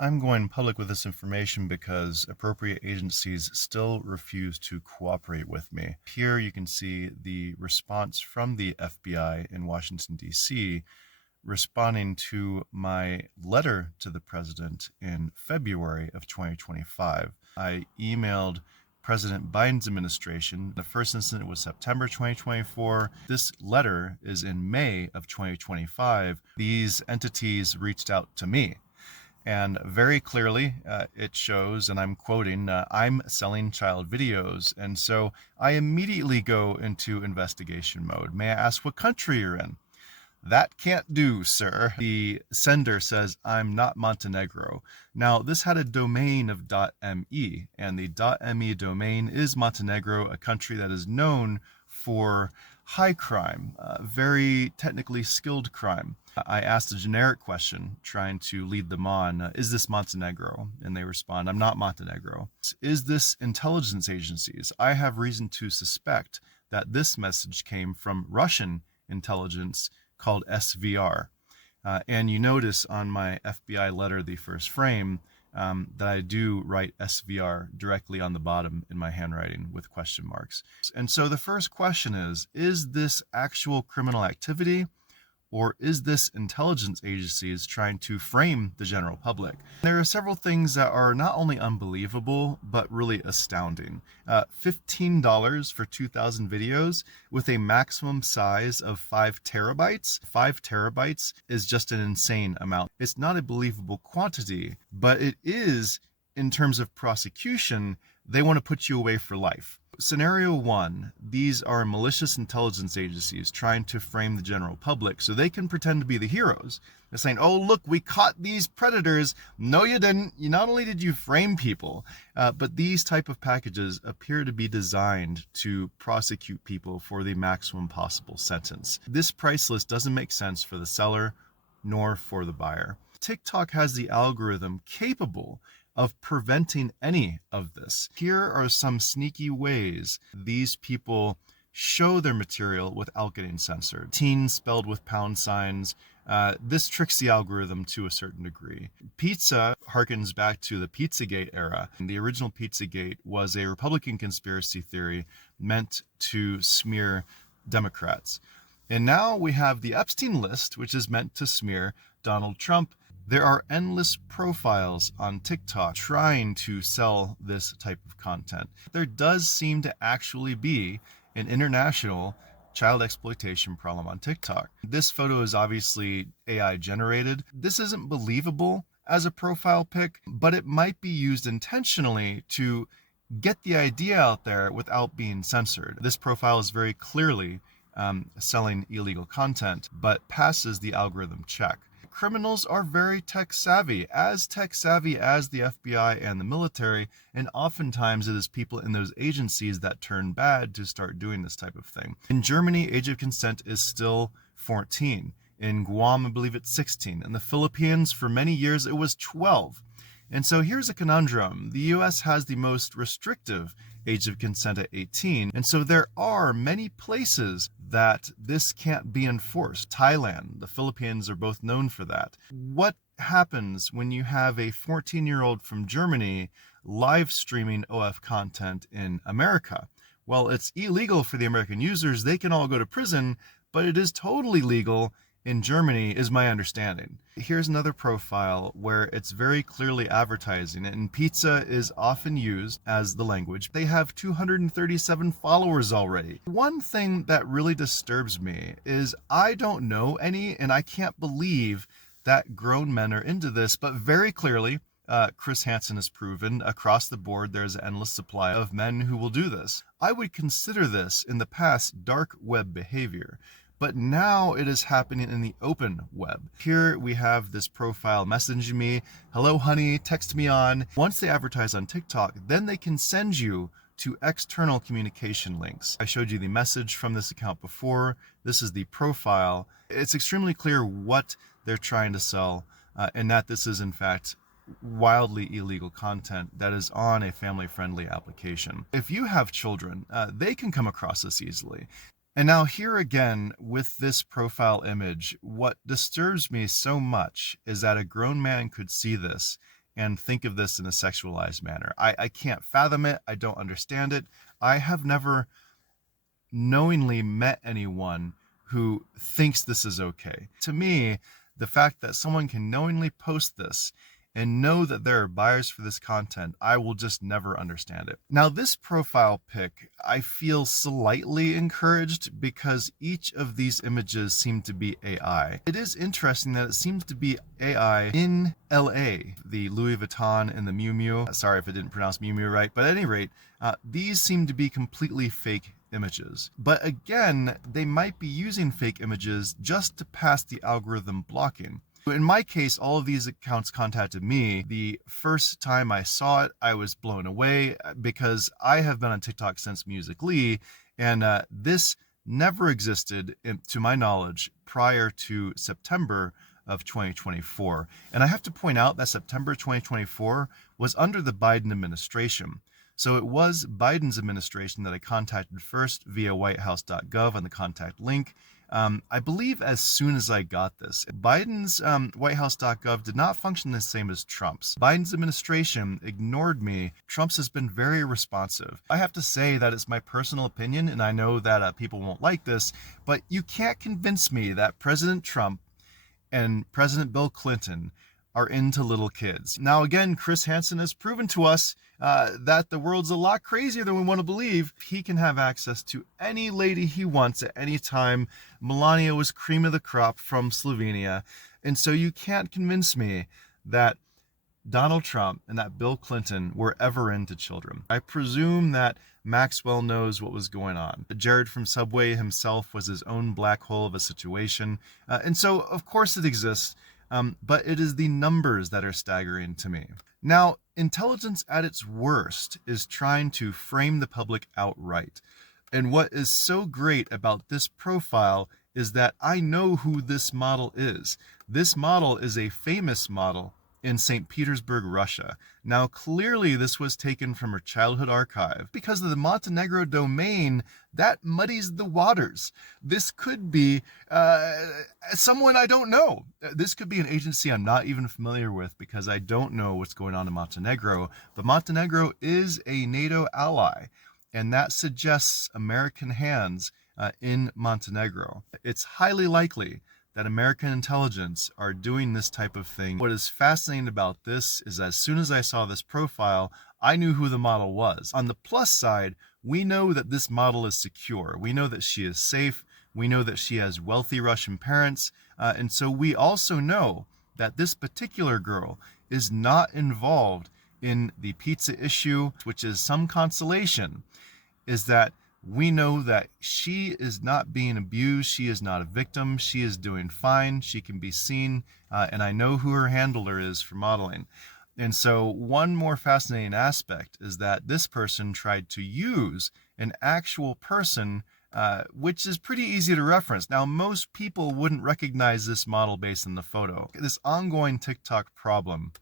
I'm going public with this information because appropriate agencies still refuse to cooperate with me. Here you can see the response from the FBI in Washington, D.C., responding to my letter to the president in February of 2025. I emailed President Biden's administration. The first incident was September 2024. This letter is in May of 2025. These entities reached out to me. And very clearly, it shows, and I'm quoting, I'm selling child videos. And so I immediately go into investigation mode. May I ask what country you're in? That can't do, sir. The sender says, I'm not Montenegro. Now, this had a domain of .me, and the .me domain is Montenegro, a country that is known for high crime, very technically skilled crime. I asked a generic question trying to lead them on, is this Montenegro? And they respond, I'm not Montenegro. Is this intelligence agencies? I have reason to suspect that this message came from Russian intelligence called SVR. And you notice on my FBI letter, the first frame, that I do write SVR directly on the bottom in my handwriting with question marks. And so the first question is this actual criminal activity, or is this intelligence agencies trying to frame the general public? There are several things that are not only unbelievable, but really astounding. $15 for 2,000 videos with a maximum size of 5 terabytes. 5 terabytes is just an insane amount. It's not a believable quantity, but it is, in terms of prosecution, they want to put you away for life. Scenario one, these are malicious intelligence agencies trying to frame the general public so they can pretend to be the heroes. They're saying, oh, look, we caught these predators. No, you didn't. You not only did you frame people, but these type of packages appear to be designed to prosecute people for the maximum possible sentence. This price list doesn't make sense for the seller nor for the buyer. TikTok has the algorithm capable of preventing any of this. Here are some sneaky ways these people show their material without getting censored. Teen spelled with pound signs. This tricks the algorithm to a certain degree. Pizza harkens back to the Pizzagate era. The original Pizzagate was a Republican conspiracy theory meant to smear Democrats. And now we have the Epstein list, which is meant to smear Donald Trump. There are endless profiles on TikTok trying to sell this type of content. There does seem to actually be an international child exploitation problem on TikTok. This photo is obviously AI generated. This isn't believable as a profile pic, but it might be used intentionally to get the idea out there without being censored. This profile is very clearly selling illegal content, but passes the algorithm check. Criminals are very tech savvy as the FBI and the military, and oftentimes it is people in those agencies that turn bad to start doing this type of thing. In Germany, age of consent is still 14. In Guam, I believe it's 16. In the Philippines, for many years, it was 12. And so here's a conundrum. The US has the most restrictive age of consent at 18. And so there are many places that this can't be enforced. Thailand, the Philippines are both known for that. What happens when you have a 14-year-old from Germany live streaming OF content in America? Well, it's illegal for the American users. They can all go to prison, but it is totally legal in Germany, is my understanding. Here's another profile where it's very clearly advertising, and pizza is often used as the language. They have 237 followers already. One thing that really disturbs me is I don't know any, and I can't believe that grown men are into this, but very clearly, Chris Hansen has proven across the board there's an endless supply of men who will do this. I would consider this in the past dark web behavior, but now it is happening in the open web. Here we have this profile messaging me, hello honey, text me on. Once they advertise on TikTok, then they can send you to external communication links. I showed you the message from this account before. This is the profile. It's extremely clear what they're trying to sell, and that this is in fact wildly illegal content that is on a family-friendly application. If you have children, they can come across this easily. And now here again, with this profile image, what disturbs me so much is that a grown man could see this and think of this in a sexualized manner. I can't fathom it. I don't understand it. I have never knowingly met anyone who thinks this is okay. To me, the fact that someone can knowingly post this and know that there are buyers for this content, I will just never understand it. Now, this profile pic, I feel slightly encouraged because each of these images seem to be AI. It is interesting that it seems to be AI in LA, the Louis Vuitton and the Miu Miu. Sorry if I didn't pronounce Miu Miu right, but at any rate, these seem to be completely fake images. But again, they might be using fake images just to pass the algorithm blocking. In my case, all of these accounts contacted me. The first time I saw it, I was blown away because I have been on TikTok since Musical.ly, and this never existed, to my knowledge, prior to September of 2024. And I have to point out that September 2024 was under the Biden administration. So it was Biden's administration that I contacted first via whitehouse.gov on the contact link. I believe as soon as I got this. Biden's whitehouse.gov did not function the same as Trump's. Biden's administration ignored me. Trump's has been very responsive. I have to say that it's my personal opinion, and I know that people won't like this, but you can't convince me that President Trump and President Bill Clinton are into little kids. Now, again, Chris Hansen has proven to us that the world's a lot crazier than we want to believe. He can have access to any lady he wants at any time. Melania was cream of the crop from Slovenia. And so you can't convince me that Donald Trump and that Bill Clinton were ever into children. I presume that Maxwell knows what was going on. Jared from Subway himself was his own black hole of a situation. And so, of course, it exists. But it is the numbers that are staggering to me. Now, intelligence at its worst is trying to frame the public outright. And what is so great about this profile is that I know who this model is. This model is a famous model in St. Petersburg, Russia. Now, clearly this was taken from her childhood archive. Because of the Montenegro domain, that muddies the waters. This could be someone I don't know. This could be an agency I'm not even familiar with because I don't know what's going on in Montenegro. But Montenegro is a NATO ally, and that suggests American hands in Montenegro. It's highly likely that American intelligence are doing this type of thing. What is fascinating about this is as soon as I saw this profile, I knew who the model was. On the plus side, we know that this model is secure. We know that she is safe. We know that she has wealthy Russian parents. And so we also know that this particular girl is not involved in the pizza issue, which is some consolation, is that we know that she is not being abused. She is not a victim. She is doing fine. She can be seen. And I know who her handler is for modeling. And so one more fascinating aspect is that this person tried to use an actual person, which is pretty easy to reference. Now, most people wouldn't recognize this model based on the photo. This ongoing TikTok problem,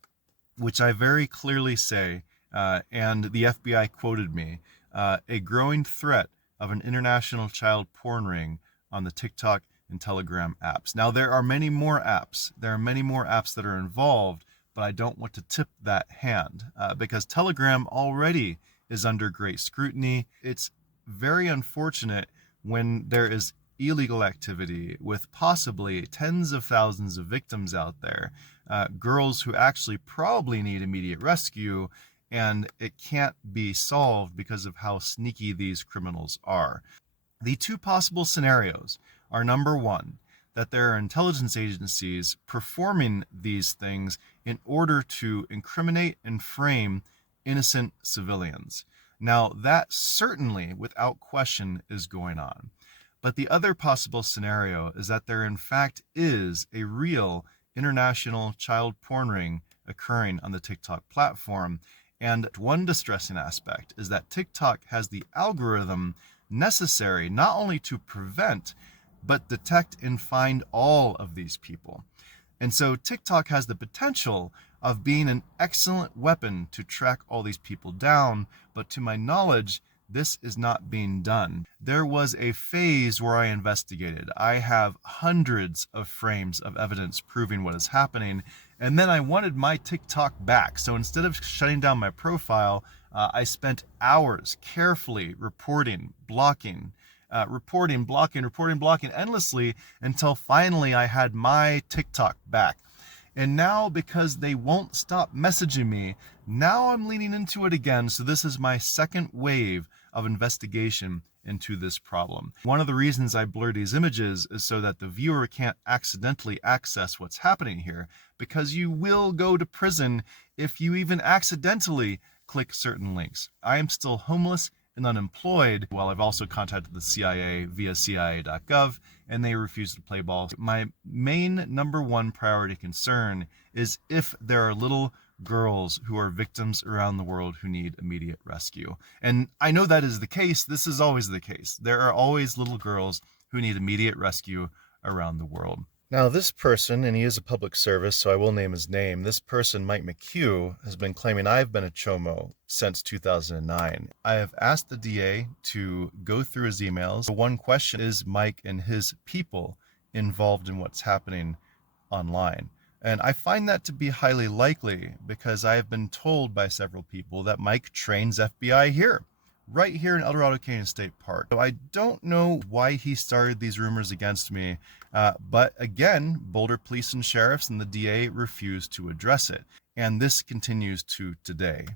which I very clearly say, and the FBI quoted me, a growing threat of an international child porn ring on the TikTok and Telegram apps. Now, there are many more apps. There are many more apps that are involved, but I don't want to tip that hand because Telegram already is under great scrutiny. It's very unfortunate when there is illegal activity with possibly tens of thousands of victims out there, girls who actually probably need immediate rescue, and it can't be solved because of how sneaky these criminals are. The two possible scenarios are, number one, that there are intelligence agencies performing these things in order to incriminate and frame innocent civilians. Now, that certainly, without question, is going on. But the other possible scenario is that there in fact is a real international child porn ring occurring on the TikTok platform. And one distressing aspect is that TikTok has the algorithm necessary not only to prevent, but detect and find all of these people. And so TikTok has the potential of being an excellent weapon to track all these people down, but to my knowledge, this is not being done. There was a phase where I investigated. I have hundreds of frames of evidence proving what is happening, and then I wanted my TikTok back. So instead of shutting down my profile, I spent hours carefully reporting, blocking, blocking endlessly until finally I had my TikTok back. And now, because they won't stop messaging me, now I'm leaning into it again. So this is my second wave of investigation into this problem. One of the reasons I blur these images is so that the viewer can't accidentally access what's happening here, because you will go to prison if you even accidentally click certain links. I am still homeless and unemployed, while I've also contacted the CIA via cia.gov, and they refuse to play ball. My main number one priority concern is if there are little girls who are victims around the world who need immediate rescue. And I know that is the case. This is always the case. There are always little girls who need immediate rescue around the world. Now, this person, and he is a public service, so I will name his name, this person, Mike McHugh, has been claiming I've been a chomo since 2009. I have asked the DA to go through his emails. The one question is Mike and his people involved in what's happening online. And I find that to be highly likely because I have been told by several people that Mike trains FBI here, right here in El Dorado Canyon State Park. So I don't know why he started these rumors against me, but again, Boulder police and sheriffs and the DA refused to address it. And this continues to today.